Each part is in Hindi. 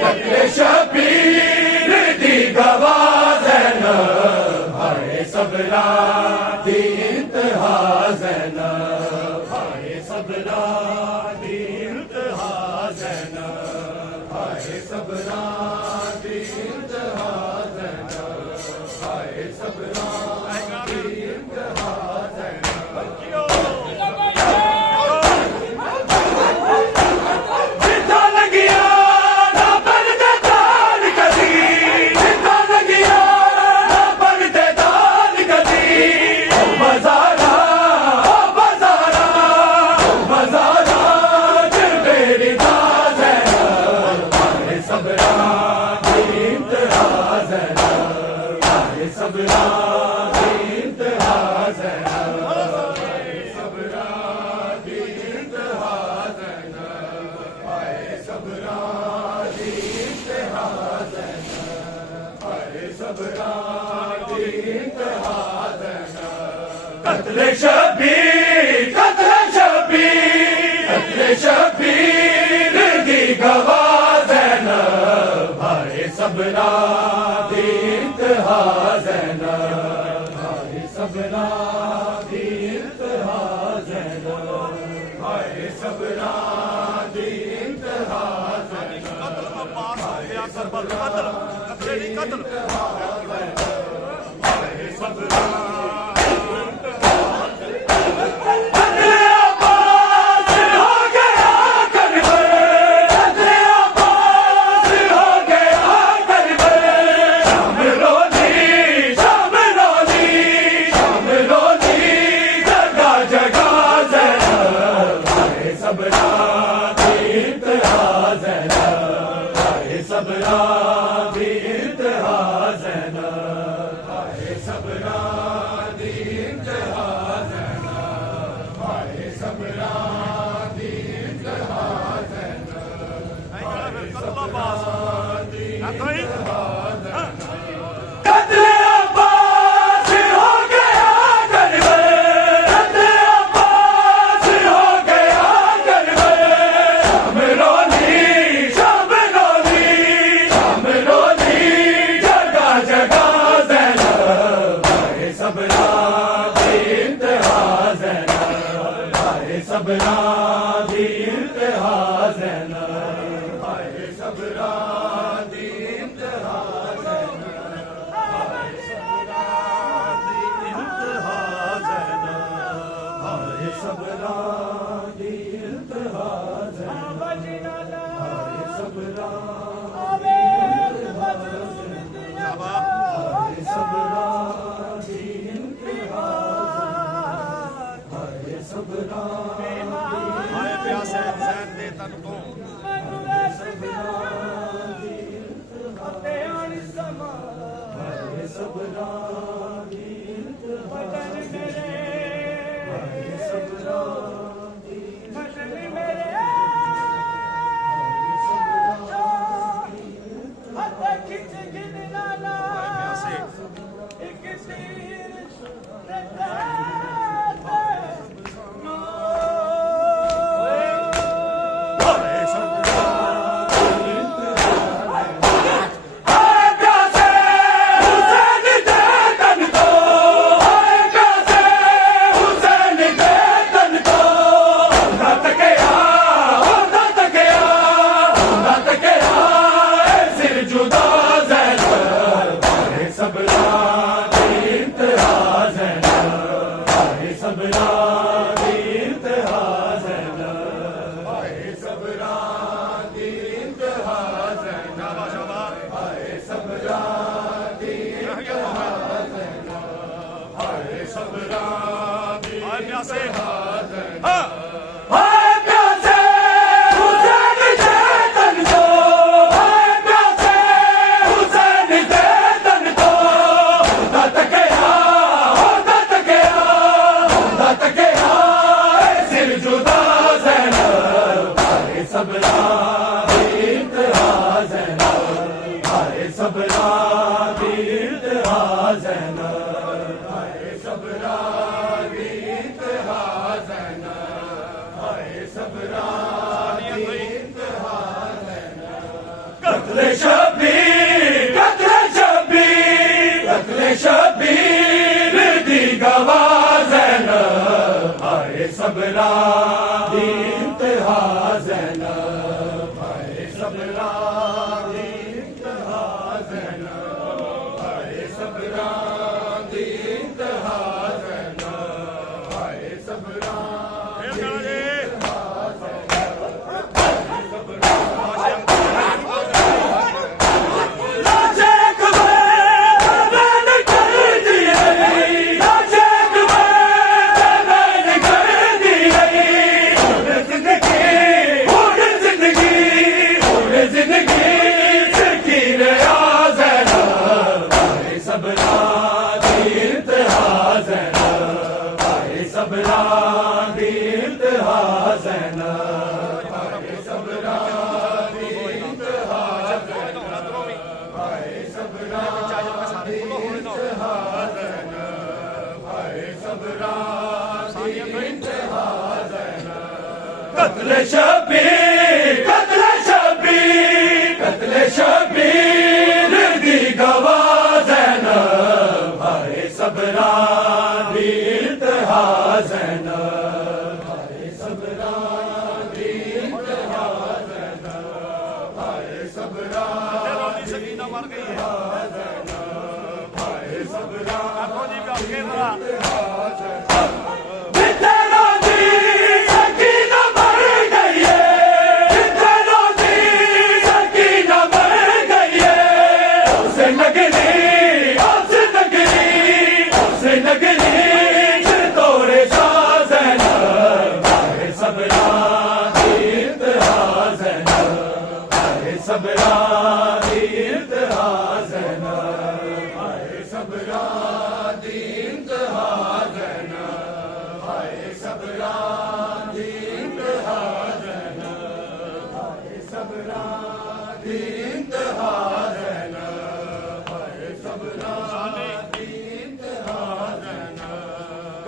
कत्ले शबीर दी गवाह ज़ैनब हाय सबरा दी इंतहा ज़ैनब हाय सबरा दी इंतहा ज़ैनब हाय सबरा दी इंतहा ज़ैनब हाय सबरा दी इंतहा कत्ले शबीर दी गवाह ज़ैनब हाय सबरा दी इंतहा ज़ैनब हाय सबरा दी इंतहा ज़ैनब हाय सबरा दी इंतहा कत्ले शबीर कत्ले शबीर कत्ले शबीर दी गवाह ज़ैनब हाय सबरा दी इंतहा ज़ैनब हाय सबरा दी इंतहा ज़ैनब हाय सबरा दी इंतहा ज़ैनब हाय सबरा कत्ले शबीर कत्ले शबीर कत्ले शबीर दी गवाह ज़ैनब हाय सबरा दी इंतहा ज़ैनब हाय सबरा दी इंतहा ज़ैनब हाय सबरा सकीना मर गई है हाय सबरा आंखों जी पे आपके जरा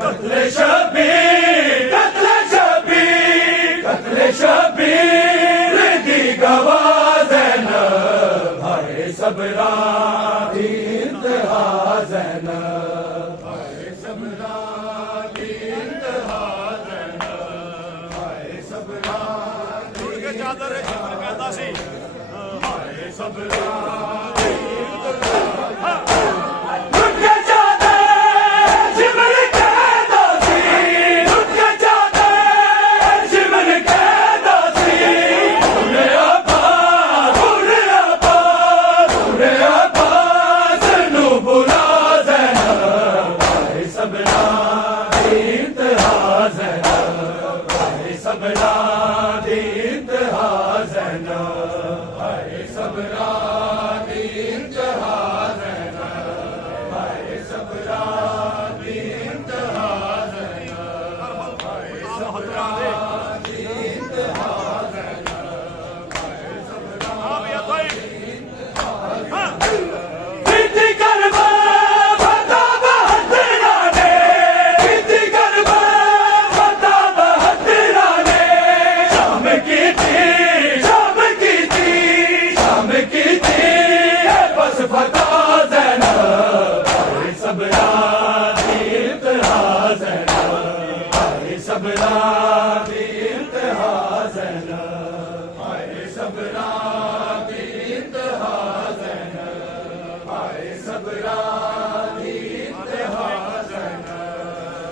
कत्ले शबीर कत्ले शबीर कत्ले शबीर दी गवाह ज़ैनब हाय सबरा दी इंतहा ज़ैनब हाय सबरा दी इंतहा ज़ैनब हाय सबरा टूट के चादर है जिब्र कहता सी हाय सबरा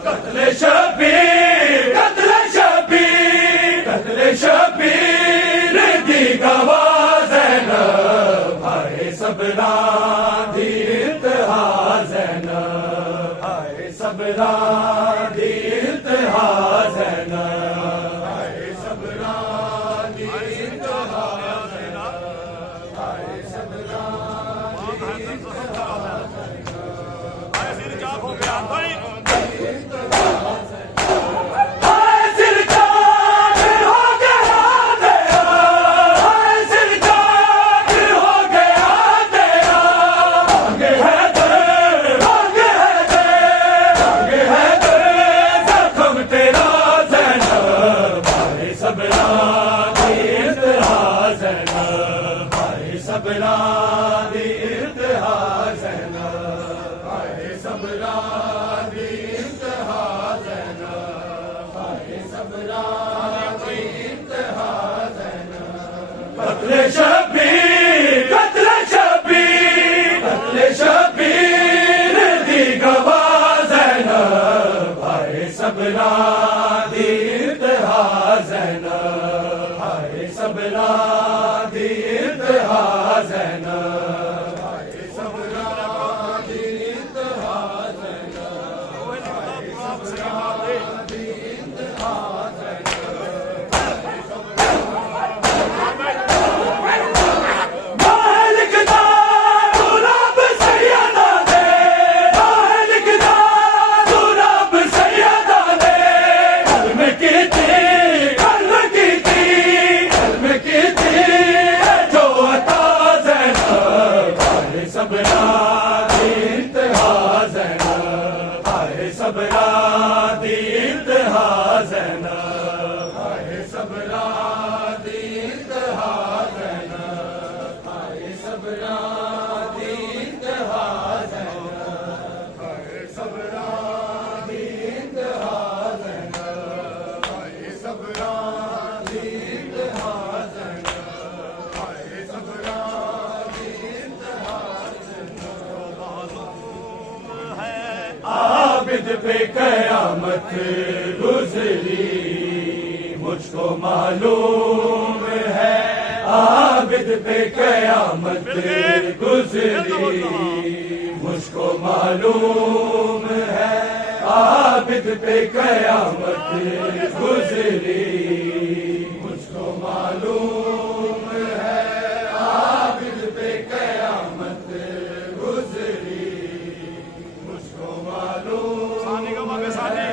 कत्ले शबीर कत्ले शबीर कत्ले शबीर दी गवाह ज़ैनब हाय सबरा दी इंतहा ज़ैनब हाय सबरा दी इंतहा ज़ैनब हाय सबरा दी इंतहा ज़ैनब हाय सबरा दी इंतहा हाय सिर चाक हो गया भाई सबरा दी इंतहा ज़ैनब, हाय सबरा दी इंतहा ज़ैनब, हाय सबरा दी इंतहा ज़ैनब। कत्ले शब्बीर, कत्ले शब्बीर, कत्ले शब्बीर दी गवाह ज़ैनब, हाय सबरा दी इंतहा ज़ैनब, हाय सबरा दी इंतहा ज़ैनब, हाय सबरा दी इंतहा ज़ैनब, हाय सबरा दी इंतहा ज़ैनब। मालिकदा गुलाब सैयदा दे, मालिकदा गुलाब सैयदा दे, कलम की थी, कलम की थी, कलम की थी जो अता ज़ैनब, हाय सबरा दी इंतहा ज़ैनब, हाय सबरा दी इंतहा ज़ैनब, हाय सबरा दी इंतहा ज़ैनब, हाय सबरा दी इंतहा ज़ैनब, हाय सबरा दी इंतहा ज़ैनब, हाय सबरा दी इंतहा ज़ैनब, हाय सबरा दी इंतहा ज़ैनब। आबिद पे कयामत गुजरी मुझको मालूम है, आबिद पे कयामत गुजरी मुझको मालूम है, आबिद पे कयामत गुजरी मुझको मालूम है, आबिद पे कयामत गुजरी मुझको मालूम सानी का मगे सानी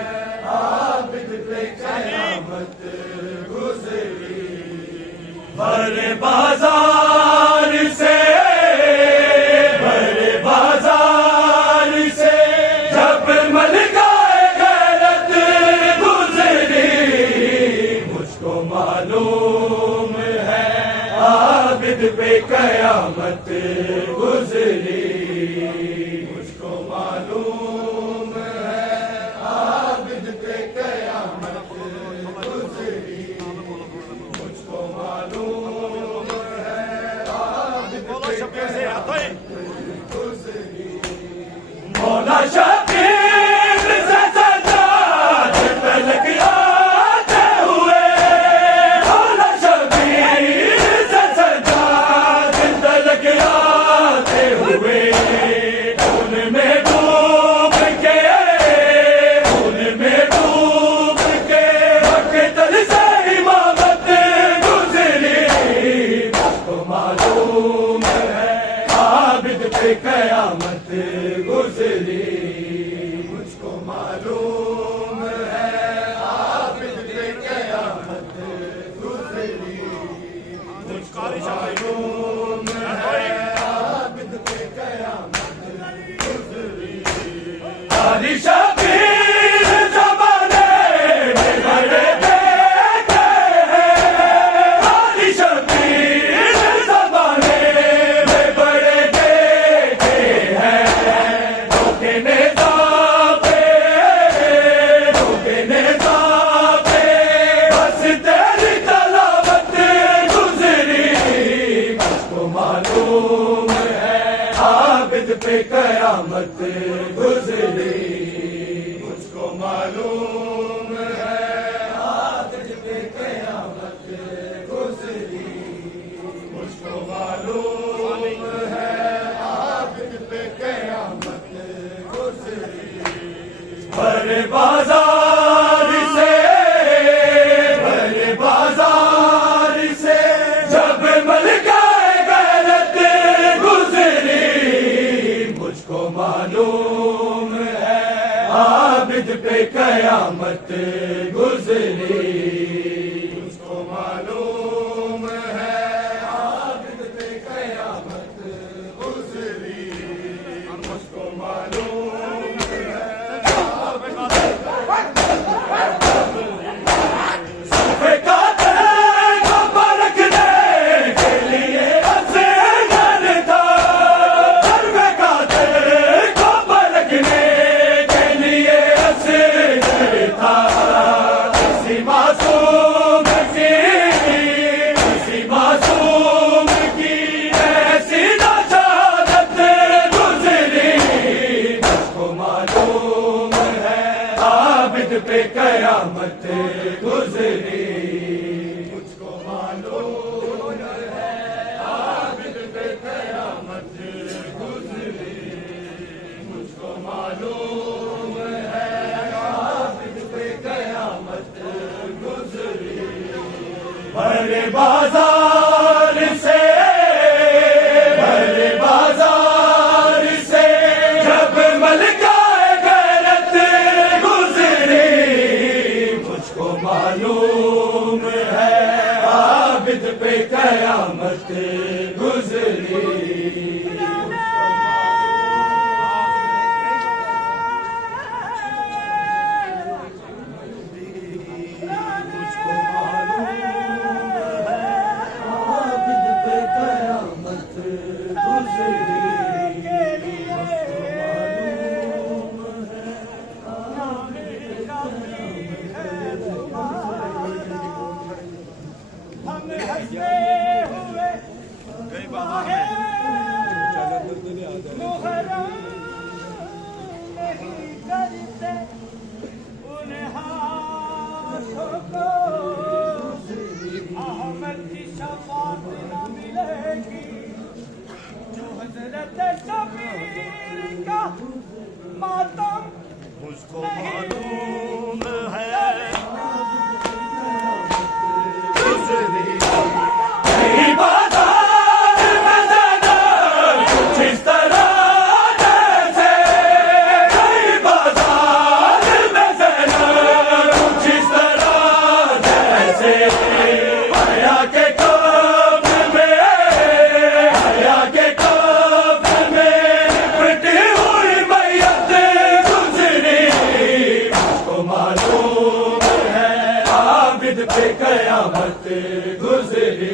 आबिद पे कयामत गुजरी। बड़े बाजार से, बड़े बाजार से जब मलकाए गैरत गुजरी मुझको मालूम है, आबिद पे कयामत गुजरी मुझको मालूम है, आबिद पे कयामत गुजरी मुझको मालूम है, आबिद बोलो पे शब्बीर से हाथों ही गुजरी। मौला शबीर से सजाद तलक आते हुए, मौला शबीर से सजाद तलक आते हुए, उनमें डूब के, उनमें डूब के वक्तल से इमामत गुजरी मुझको मालूम है, आबिद पे कयामत गुजरी मुझको मालूम है, आबिद पे कयामत गुजरी मुझको मालूम है, आबिद पे कयामत गुजरी। काली शबीर ज़माने में बड़े बेटे हैं, काली शबीर ज़माने में बड़े बेटे हैं, धोखे नेज़ाम पे, धोखे नेज़ाम पे बस तेरी तलावत गुजरी मुझको मालूम है, आबिद पे कयामत गुजरी मुझको मालूम है, आबिद पे कयामत गुजरी मुझको मालूम है, आबिद पे कयामत गुजरी। बड़े बाजार से, बड़े बाजार से जब मलकाए गैरत गुजरी मुझको मालूम है, आबिद पे कयामत गुजरी मुझको मालूम है, आबिद पे कयामत गुजरी मुझको मालूम है, आबिद पे कयामत गुजरी मुझको मालूम है आबिद पे कयामत गुजरी मुझको मालूम है आबिद पे कयामत गुजरी बड़े बाजार से बड़े बाजार से जब मलकाए गैरत गुजरी मुझको मालूम है आबिद पे कयामत गुजरी कई बात है अहमद की शफाअत न मिलेगी जो हजरत शबीर का मातम मुझको मालूम है कहीं बाजार में ज़ैनब कुछ इस तरह जैसे कहीं बाजार में ज़ैनब कुछ इस तरह जैसे हया के कब्र में हया के कब्र में पिटी हुई मैयत गुजरी मुझको मालूम है आबिद पे कयामत गुजरी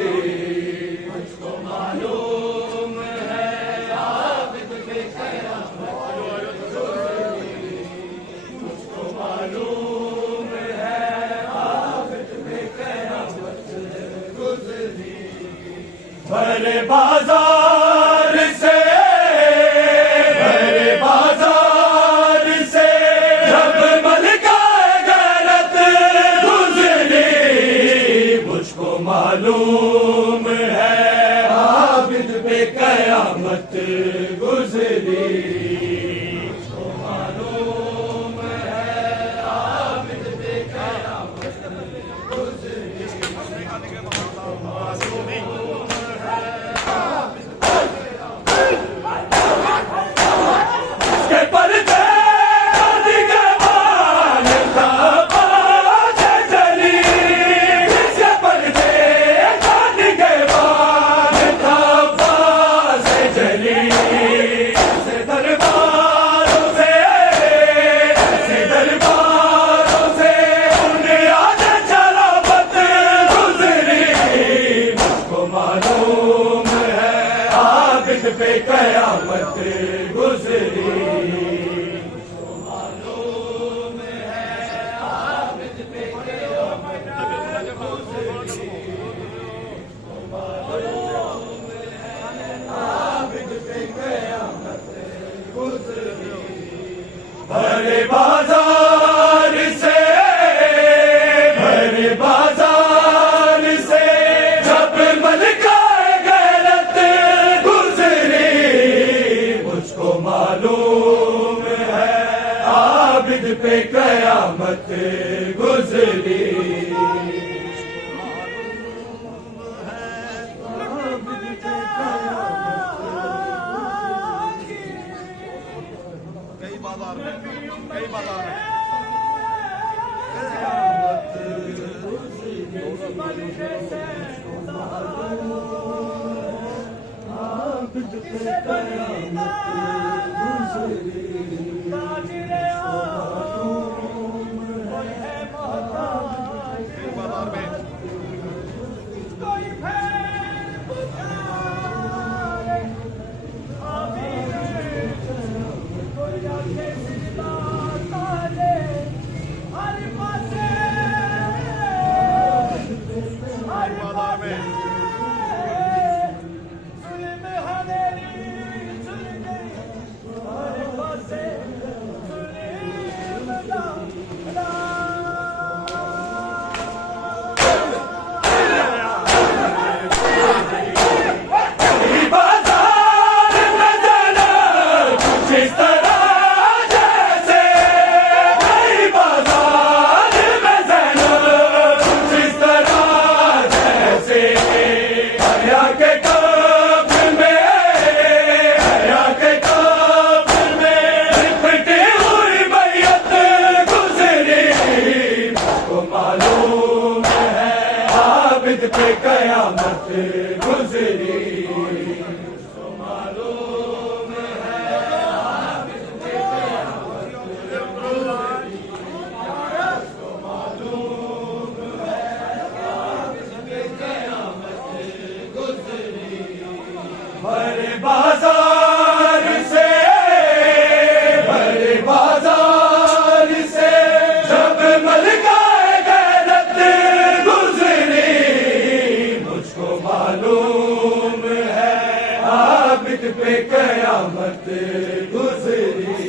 मुझको मालूम है आबिद पे कयामत गुजरी मुझको मालूम है आबिद पे कयामत गुजरी बड़े बाजार से बड़े बाजार से जब मलकाए गैरत गुजरी मुझको मालूम है आबिद पे कयामत गुजरी मुझको मालूम है आबिद पे कयामत गुजरी के पर्दे दीवान था बाज जली इसके पर्दे दीवान था बाज जली ऐसे दरबारों से उन्हें आज शराबत गुजरी मुझको मालूम है आबिद पे कयामत गुजरी बड़े बाजार से बड़े बाजार से जब मलकाए गैरत गुजरी मुझको मालूम है आबिद पे कयामत गुजरी कई बाजार में कई बाजार में कई बाजार में बाजार में बड़े बाजार से बड़े बाजार से जब मलकाए गैरत गुजरी मुझको मालूम है आबिद पे कयामत गुजरी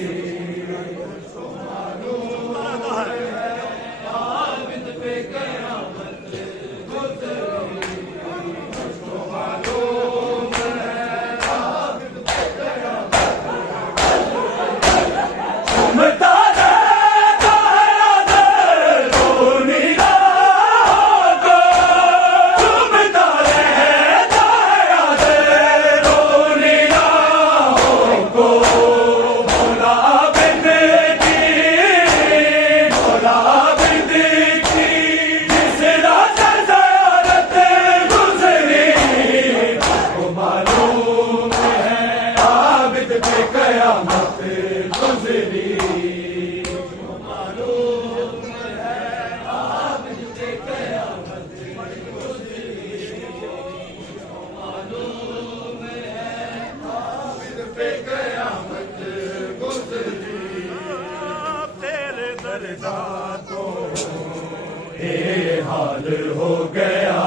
हाल हो गया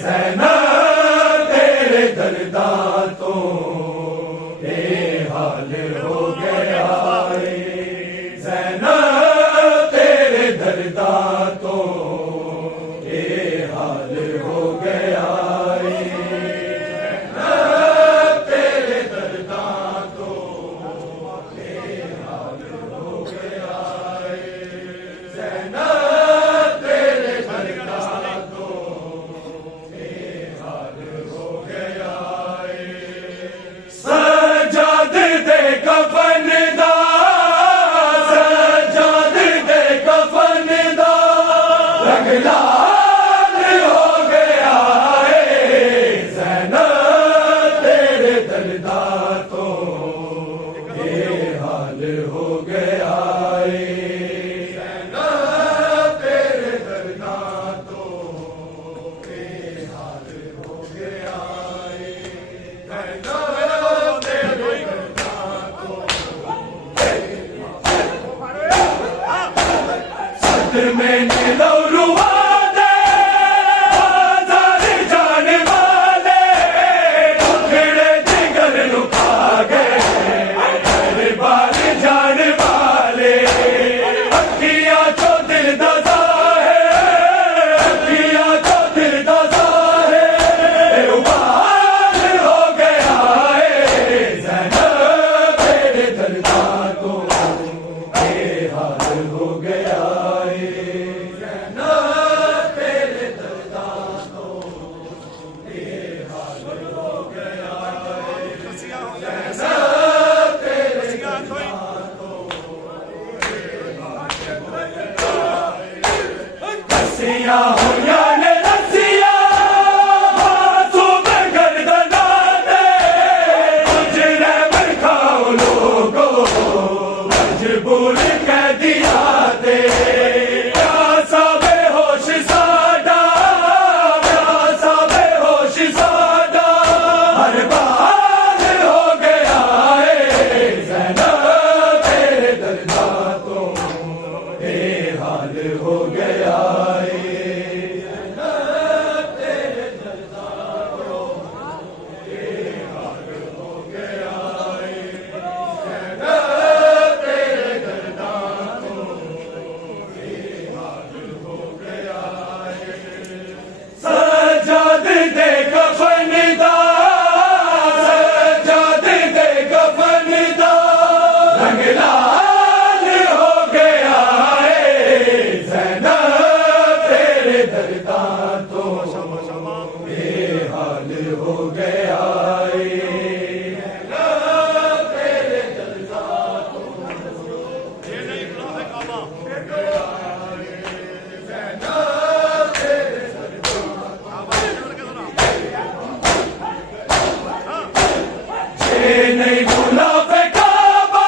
ज़ैनब तेरे दर्दा तो हाल हो गया ज़ैनब तेरे दर्दा तो हाल हो गया ज़ैनब तेरे दर्दा तो हाल हो गया ज़ैनब मैंने लौरुआ दे बाजार जाने वाले टुकड़े जिगर लुका गए हर बार जाने वाले अखियां जो दिल दजा है अखियां जो दिल दजा है उबाल हो गया है ज़ैनब तेरे दर्दा तो हाल हो गया रसिया हो या न रसिया बातों में गर्दना दे तुझे रहमत खाओ लोगो मजबूर कह दिया दे प्यासा बेहोश साडा प्यासा बेहोश साडा हर बार हो गया है ज़ैनब तेरे दर्दा तो हाल हो गया नहीं भूला काबा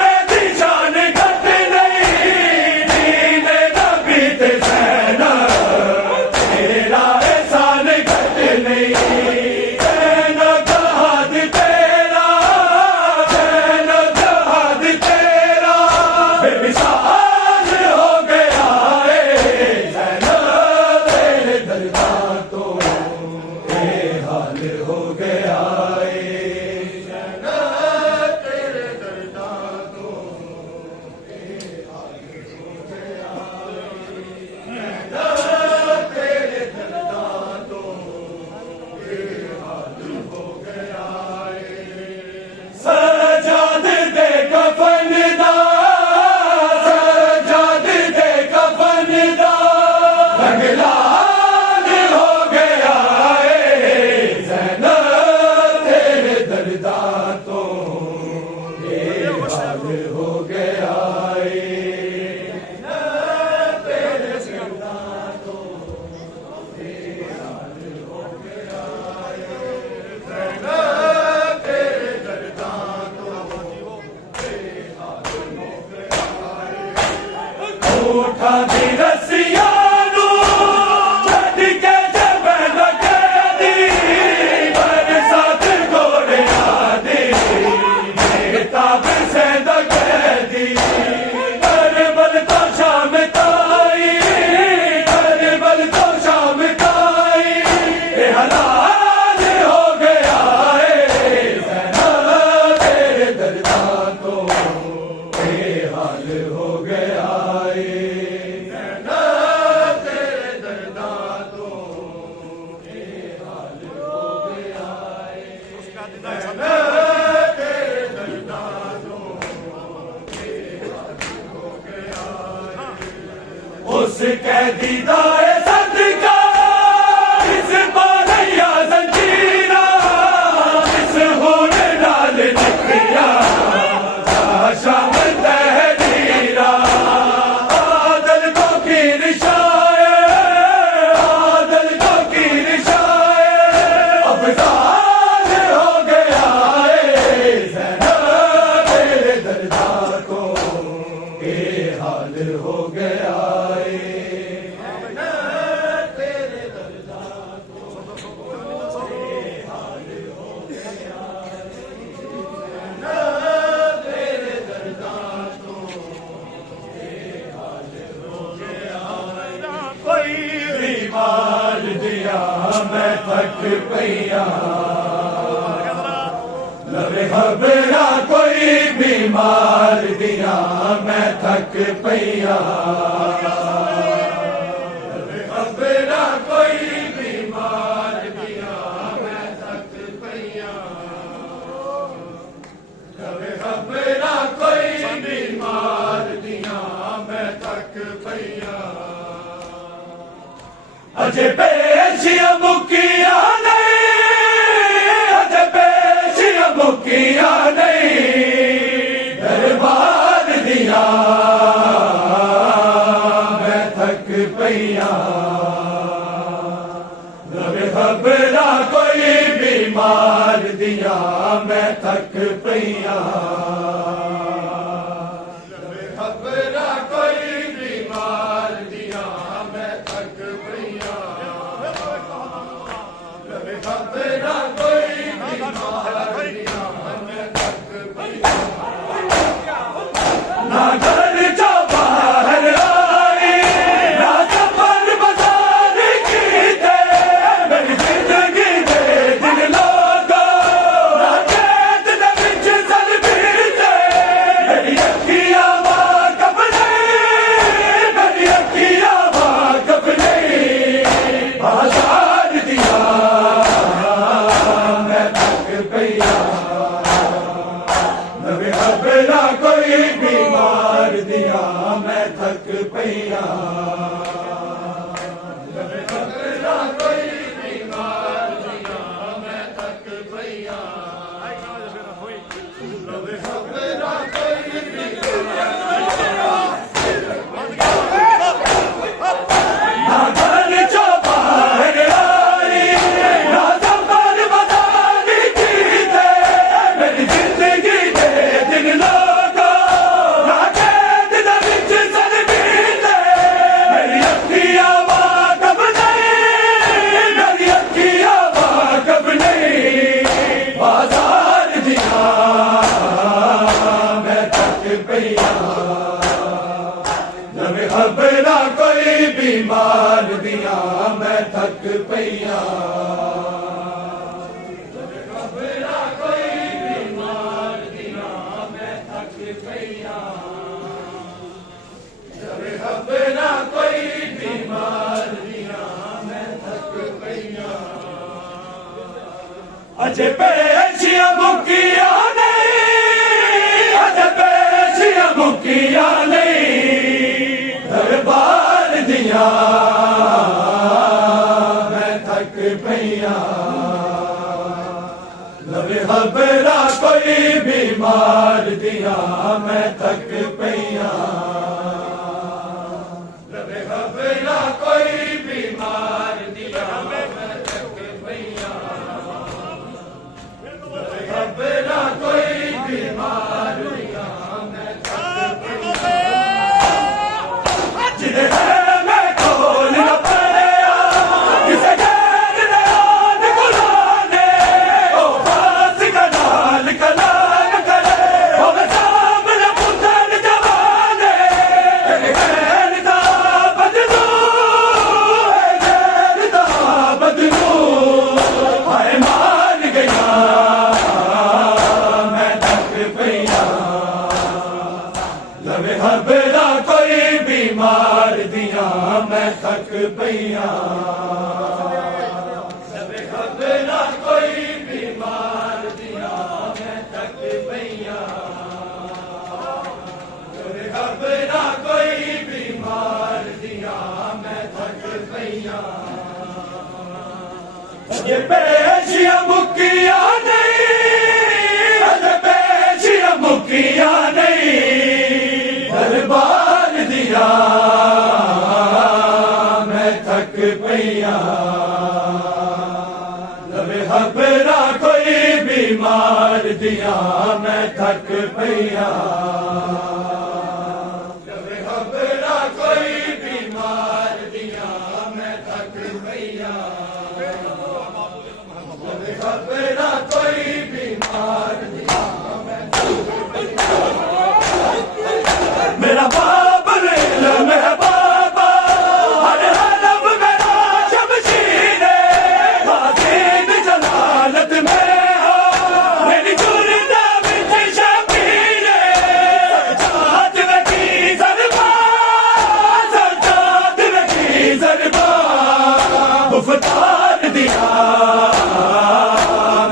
मेरी जान घट नहीं दीने नबी ते ज़ैनब तेरा एहसान घट नहीं हो गया सजाद दे कफन दा सजाद दे कफन दा रंग लाल हो गया ज़ैनब तेरे दर्दा तो बेहाल हो गया उठा दी रस्सियां नू छड्ड के जब लगे दी बरसात घोड़िया दी बेताब से लगे दी करबल तो शाम ताई करबल तो शाम ताई ये हालात हो गया ज़ैनब तेरे दर्दा तो बेहाल हो गया उस कैदी दाए सदका इस बालैया जंजीरा इस होने नाल निकलिया शाम तहरीरा आदल को की निशाए आदल को की निशाए अफजाल हो गया ज़ैनब तेरे दर्दा को बेहाल हो गया कोई बीमार दिया मैं थक पैया लवे खबरा कोई बीमार दिया मैं थक पैया लवे खबरा कोई बीमार दिया मैं थक पैया लवे खबरा कोई बीमार दिया मैं थक पैया अजे पेशिया मुकिया नहीं अजे पेशिया मुकिया नहीं दरबार दिया मैं थक पैया लवे खबरा कोई बीमार दिया मैं थक पैया लवे खबरा कोई बीमार दिया मैं थक पैया लवे खबरा कोई बीमार दिया मैं थक पैया ना घर जा बाहर आई ना सफर बाजार की थे मेरी जिंदगी दे दिल लोगो ना कैद दे विच सल बीते मेरी अखियां वाकफ नहीं मेरी अखियां वाकफ नहीं बाजार दिया मैं थक पैया नवे खबरा कोई बीमार दिया मैं थक पैया नवे खबरा कोई बीमार दिया मैं थक पैया नवे खबरा कोई ना घर जो बाहर आई ना सफर बाजार की थे मेरी जिंदगी दे दिन लोगो ना कैद दे विच सल बीते मेरी अखियां वाकफ नहीं मेरी अखियां वाकफ नहीं बाजार दिया मैं थक पैया नवे खबरा कोई बीमार दिया मैं थक पैया अजे पेशियां मुकिया नहीं, अजे पेशियां मुकिया नहीं, दरबार दिया मैं थक पईया। लवे हबरा कोई बीमार दिया मैं थक पईया। लवे हबरा कोई बीमार दिया मैं थक पईया। लवे हबरा कोई बीमार दिया मैं थक पईया। जिदे मैं खोल न पाया किसे गैर ने आन गुलाने, ओ फास कलाल कलाल करे, ओ सामने पुतन जवाने, गैर दा बदलू, गैर दा बदलू, हाय मान गया मैं थक पईया। लवे हबरा कोई बीमार दिया मैं थक पईया। लवे हबरा कोई बीमार दिया मैं थक पईया। लवे हबरा कोई बीमार दिया मैं थक पईया। ये पेशियां मुकिया नहीं, अजे पेशियां मुकिया नहीं, दरबार दिया मैं थक पईया। लवे हबरा कोई बीमार दिया मैं थक पईया। लवे हबरा कोई बीमार दिया मैं थक पईया। लवे हबरा कोई बीमार दिया मैं थक पईया। मेरा बाबर इल्म है बाबा, हर हरफ मेरा शमशीर है, गाज़ीद जलालत में हो, मेरी जुर्दा विच शबीर है, सज्जाद में की ज़रबान, सज्जाद में की ज़रबान, गुफ्तार दिया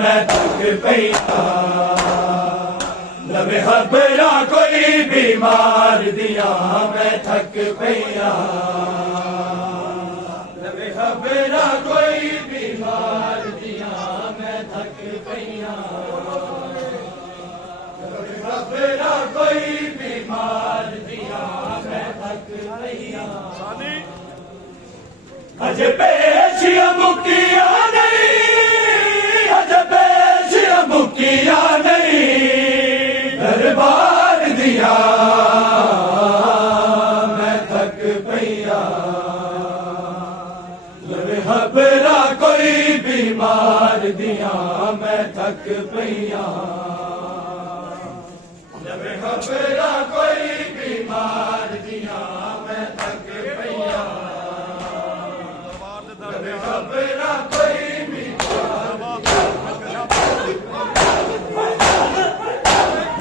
मैं थक पईया। लवे हबरा कोई बीमार दिया मैं थक पईया। लवे हबरा कोई बीमार दिया मैं थक पईया। लवे हबरा कोई बीमार दिया मैं थक पईया। अजे पेशियां मुकिया नहीं, अजे पेशियां मुकिया नहीं, दरबार दिया मैं थक पईया। लवे हबरा कोई बीमार दिया मैं थक पईया। लवे हबरा कोई बीमार दिया मैं थक पईया। लवे हबरा कोई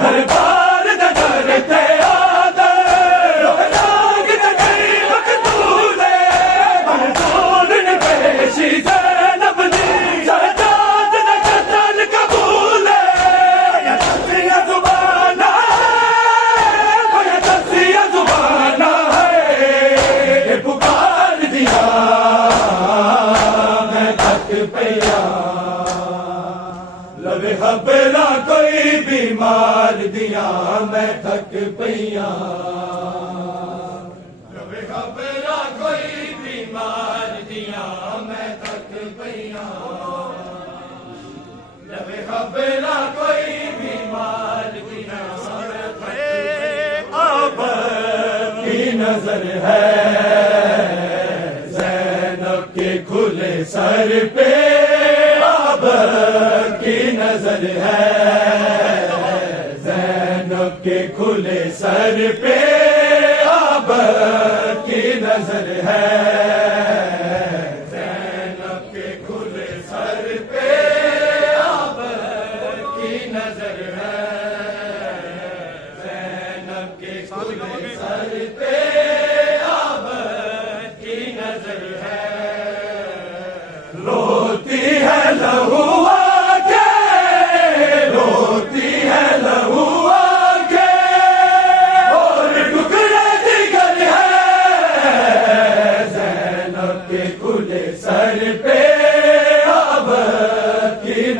दरबार दा डरते आदर, राग दा कई मकतूले, मंसूर ने पेशी ज़ैनब दी, सज्जाद दा कत्ल कबूले, या तस्सिया ज़ुबाना है, या तस्सिया ज़ुबाना है, ये पुकार दिया मैं थक पईया। लवे हबरा कोई बीमार दिया मैं थक पईया। लवे हबरा कोई बीमार दिया मैं थक पईया। लवे हबरा कोई बीमार दिया मैं थक पईया। अब की नजर है ज़ैनब के खुले सर पे, अब की नजर है ज़ैनब के खुले सर पे, अब की नजर है ज़ैनब के खुले सर पे, अब की नजर है ज़ैनब के खुले सर पे, अब की नजर है। रोती है लहू आके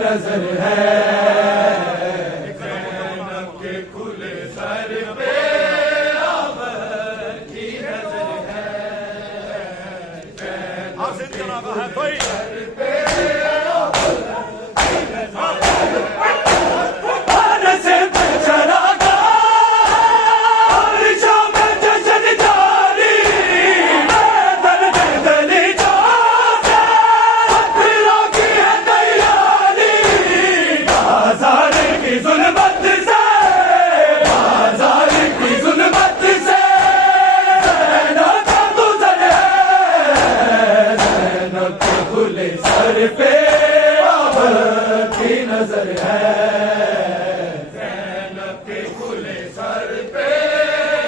नजर है ज़ैनब के खुले सर पे आबर की नजर है हासिल जनाब है कोई सर पे आबर की नजर है ज़ैनब के खुले सर पे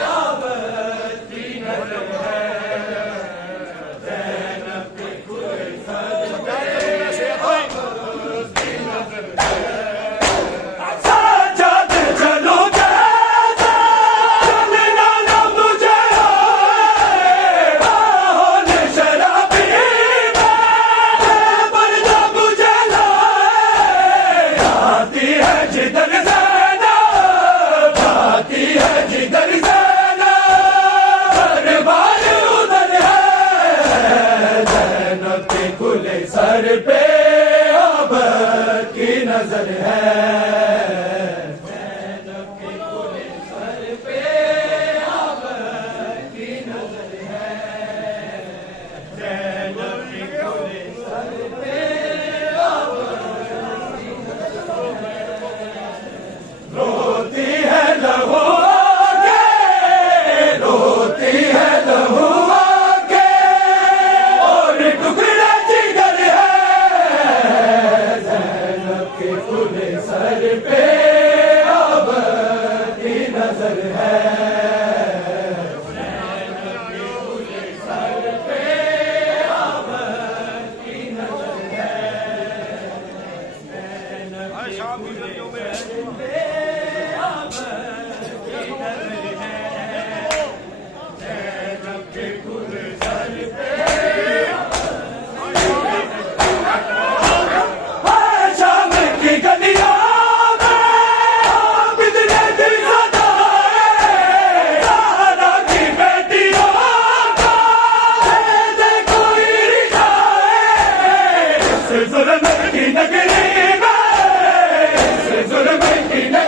आबर की नजर है ज़ैनब के खुले सर पे आबर की नजर है साजद चलो जैसा चलना ना मुझे बाहों शराबी जिधर ज़ैनब जाती है जिधर ज़ैनब दरबार उधर है ज़ैनब के खुले सर पे आबर की नजर है ज़ैनब के खुले सर पे आबर की नजर है ज़ैनब के खुले सर पे रोती है लहू के रोती है लहू के और टुकड़ा जिगर है ज़ैनब के खुले सर पे आबर की नजर है ज़ैनब के खुले सर पे आबर की नजर है शाम की गलियों में जुल्म की नगरी में जुल्म की नगरी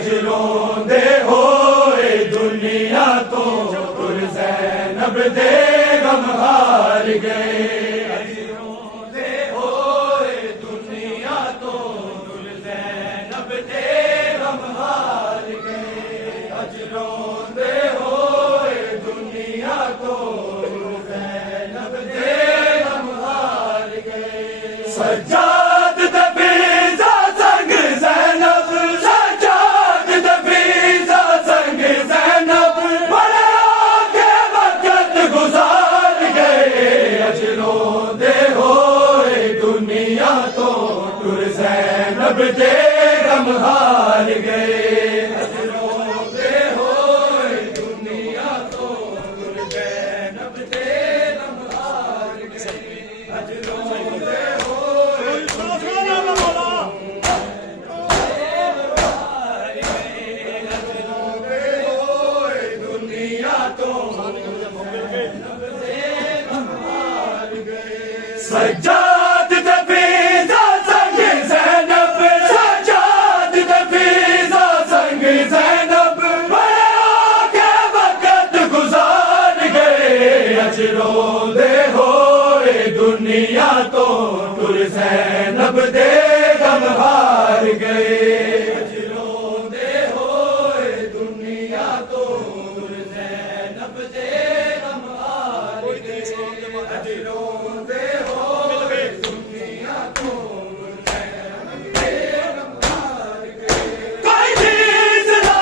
अज रोंदे होए दुनिया तो तुर ज़ैनब दे गम हार गए अज रोंदे होए दुनिया तो तुर ज़ैनब दे गम हार गए अज रोंदे होए दुनिया तो तुर ज़ैनब दे गम हार गए सज्जाद दफीज़ा संग ज़ैनब सज्जाद दफीज़ा संग ज़ैनब बड़े के वक़्त गुज़ार गए अज रोंदे होए दुनिया तो तुर ज़ैनब दे गम हार गए अज रोंदे होए दुनिया तो तुर ज़ैनब दे गम हार गए अज रोंदे सज्जाद दफीज़ा संग ज़ैनब सज्जाद दफीज़ा संग ज़ैनब बड़े के वक़्त गुज़ार गए अज रोंदे होए दुनिया तो तुर ज़ैनब दे गम हार गए अज रोंदे होए दुनिया तो तुर ज़ैनब दे गम हार गए अज रोंदे होए दुनिया तो तुर ज़ैनब दे गम हार गए कोई चीज़ ना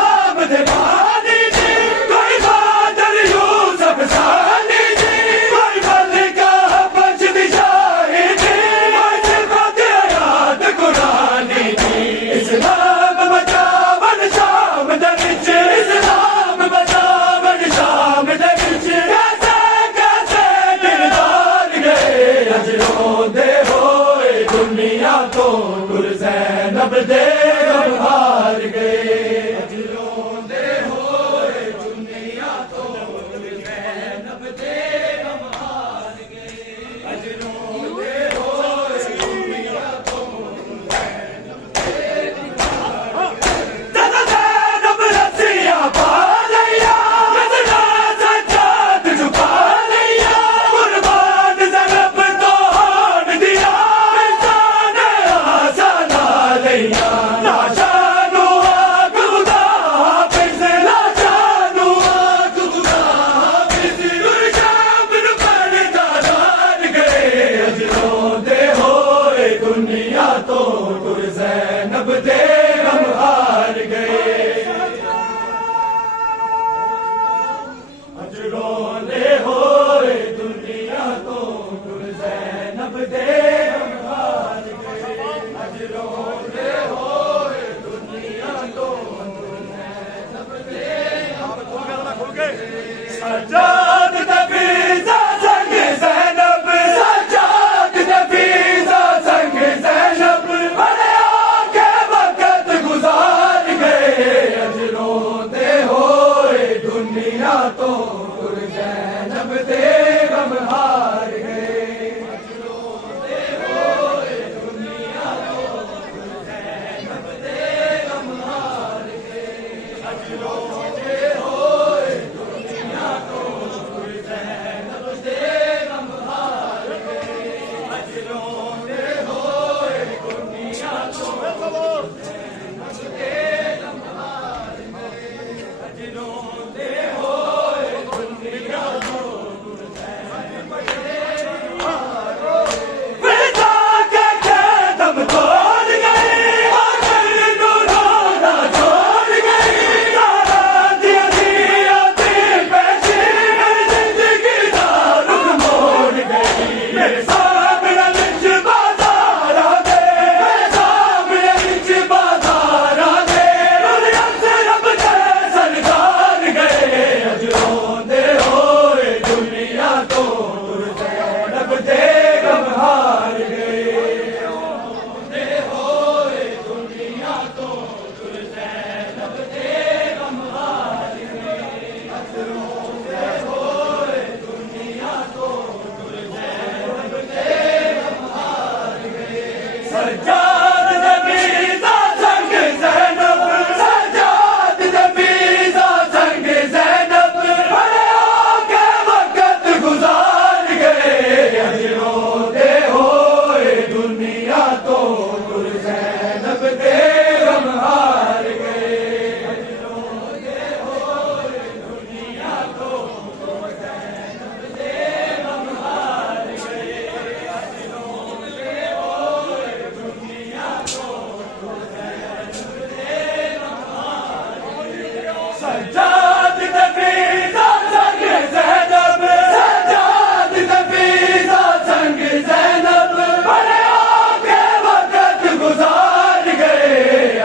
सज्जाद तफरीदा संग ज़ैनब सज्जाद तफरीदा संग ज़ैनब बड़े आगे वक्त गुजार गए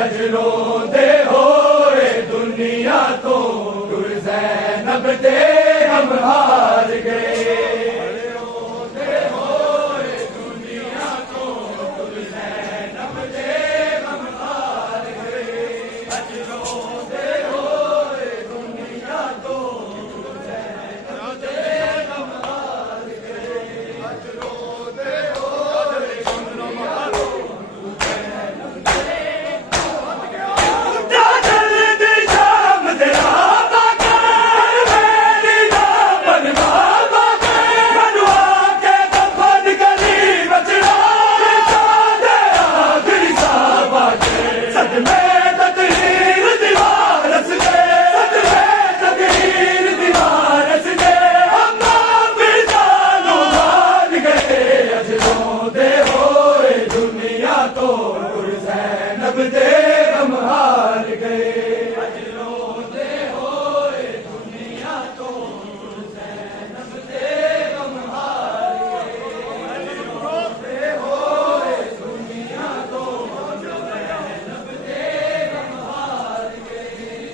अजरों दे होए दुनिया तो गुर ज़ैनब दे हम हार गए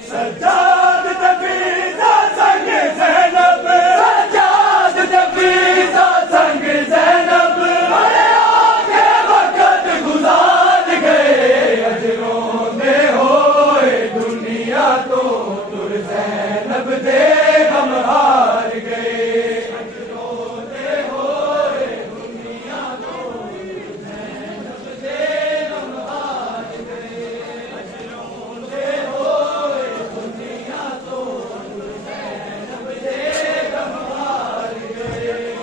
सज्जाद तफरीदा संग ज़ैनब सज्जाद तफरीदा संग ज़ैनब बड़े आगे वक्त गुजार गए अजरों में होए दुनिया तो गुर ज़ैनब दे हम हार गए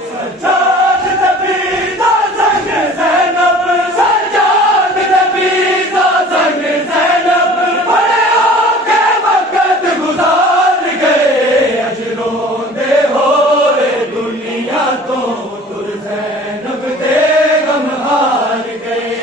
सज्जाद तफरीदा संग ज़ैनब सज्जाद तफरीदा संग ज़ैनब बड़े आगे वक्त गुजार गए अजरों दे होए दुनिया तो गुर ज़ैनब दे हम हार गए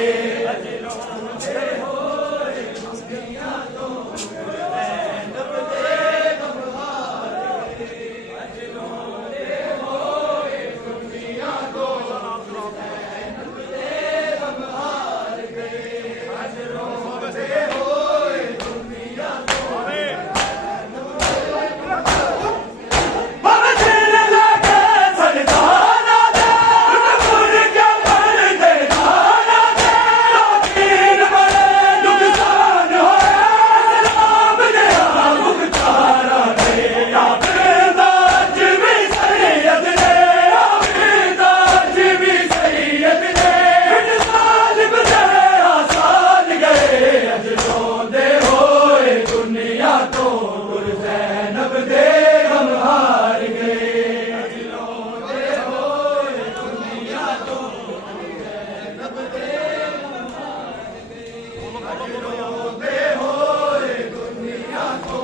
अजरों दे होए दुनिया तो गुर ज़ैनब दे हम हार गए अजरों दे होए दुनिया तो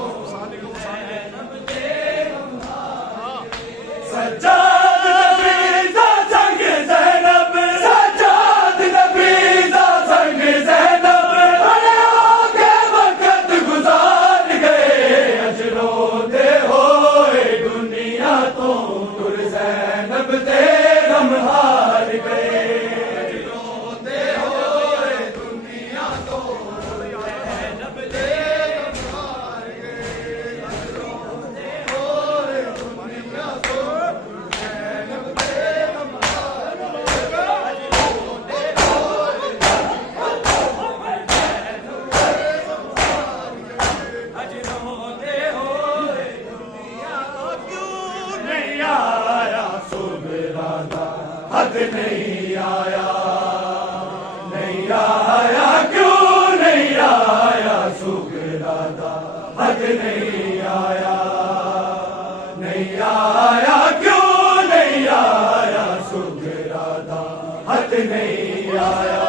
हद नहीं आया क्यों नहीं आया सुगरादा हद नहीं आया क्यों नहीं आया सुगरादा हद नहीं आया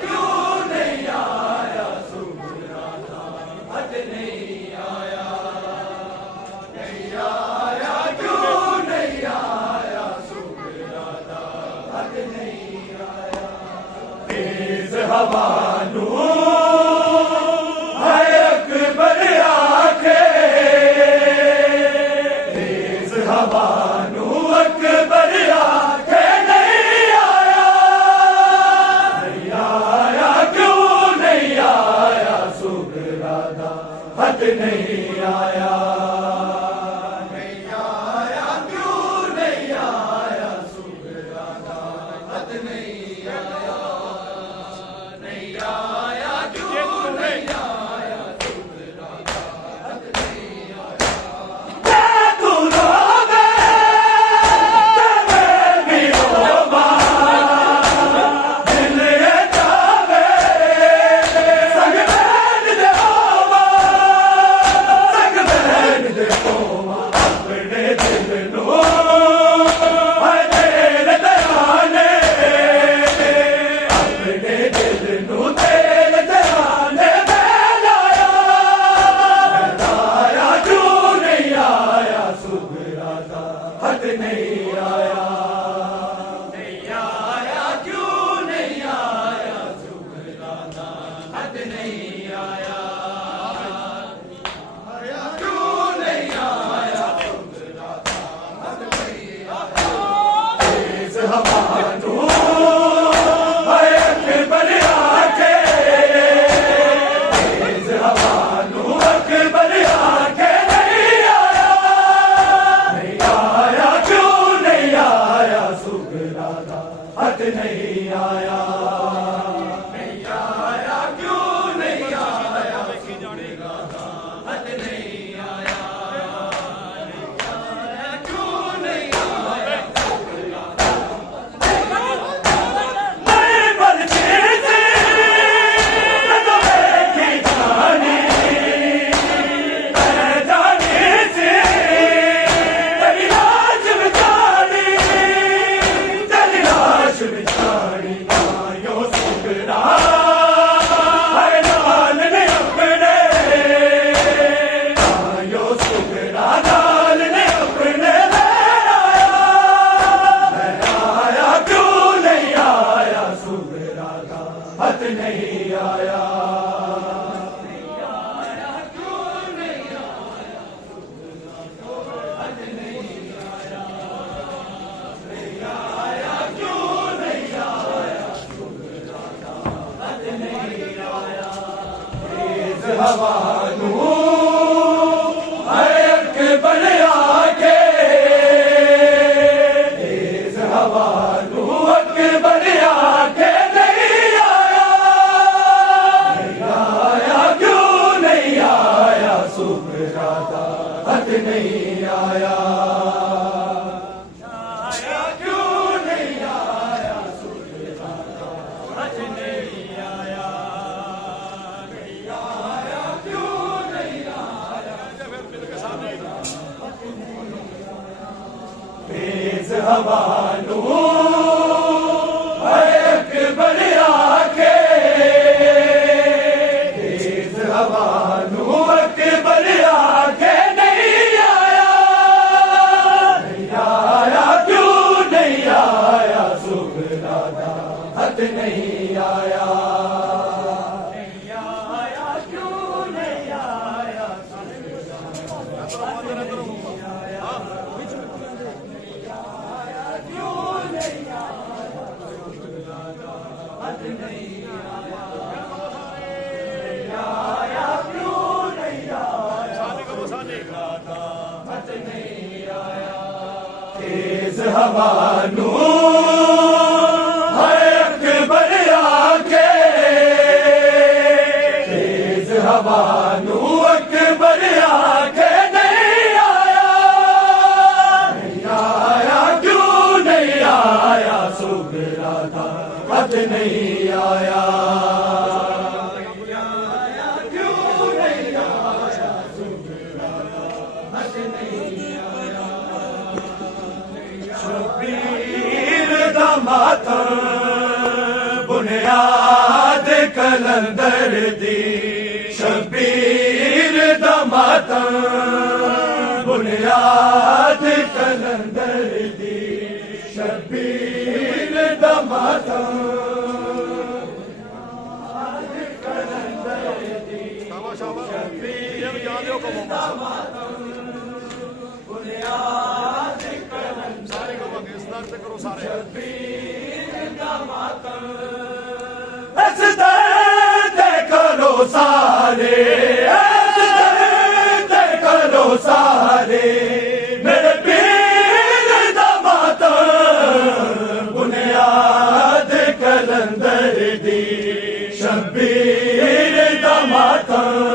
क्यों नहीं आया सुगरादा हद नहीं आया क्यों नहीं आया सुगरादा हद नहीं आया तेज हवा नू है हट नहीं आया, नहीं आया, क्यों नहीं आया सुगराता, हट नहीं आया, नहीं आया, क्यों नहीं आया सुगराता, हट नहीं आया। मैं तू रोवे तेरे भी रोवा, दिल ये जावे संग बैठ दे होवा, संग बैठ दे होवा, अपने दिल नो हाय तेरे दयाने, अपने दिल नो तेरे दयाने मैं लाया, क्यों नहीं आया सुगराता, हट नहीं आया, नहीं आया, क्यों नहीं आया सुगराता, हट नहीं आया, क्यों नहीं आया सुगराता, हट नहीं आया। तेज हवा नू हाय अकबर आके, तेज हवा नू अकबर आके नहीं आया, नहीं आया, क्यों नहीं आया सुगराता, हट नहीं आया, नहीं आया, क्यों नहीं आया सुगराता, हट नहीं आया, क्यों नहीं आया सुगराता। नई बरछी से मैं तो देखी जानी, मैं जानी सी तेरी लाश बिछानी, तेरी लाश बिछानी, आयो सुगरा हाय नाल ने अपने, आयो सुगरा नाल ने अपने मैं आया, क्यों नहीं आया सुगराता, हट नहीं आया, नहीं आया, क्यों नहीं आया सुगराता, हट नहीं आया, नहीं आया, क्यों नहीं आया सुगराता, हट नहीं आया। तेज हवा नू हाय अकबर आके, तेज हवा नू अकबर आके नहीं आया, नहीं आया, क्यों नहीं आया सुगराता, हट नहीं आया, क्यों नहीं आया सुगराता, हट नहीं आया, नहीं आया, क्यों नहीं आया। तेज हवा नू हाय अकबर आके, तेज हवा नू अकबर आके नहीं आया, नहीं आया, क्यों नहीं आया सुगराता, हट नहीं आया, नहीं आया, क्यों नहीं आया सुगराता, हट नहीं आया, क्यों नहीं आया सुगराता, हट नहीं आया, नहीं आया, क्यों नहीं आया सुगराता, हट नहीं आया। तेज हवा नू हाय अकबर आके, तेज हवा नू अकबर आके नहीं आया, नहीं आया, क्यों नहीं आया सुगराता, हट नहीं आया, नहीं आया, क्यों नहीं आया सुगराता, हट नहीं आया। शबीर दा मातम बुनियाद कलंदर दी, शबीर दा मातम बुनियाद कलंदर दी, शबीर दा मातम कलंदर दी, ये भी याद हो को बुनियाद सारे को इस दर्द करो सारे इस दर्द करो सारे, इस दर्द वतन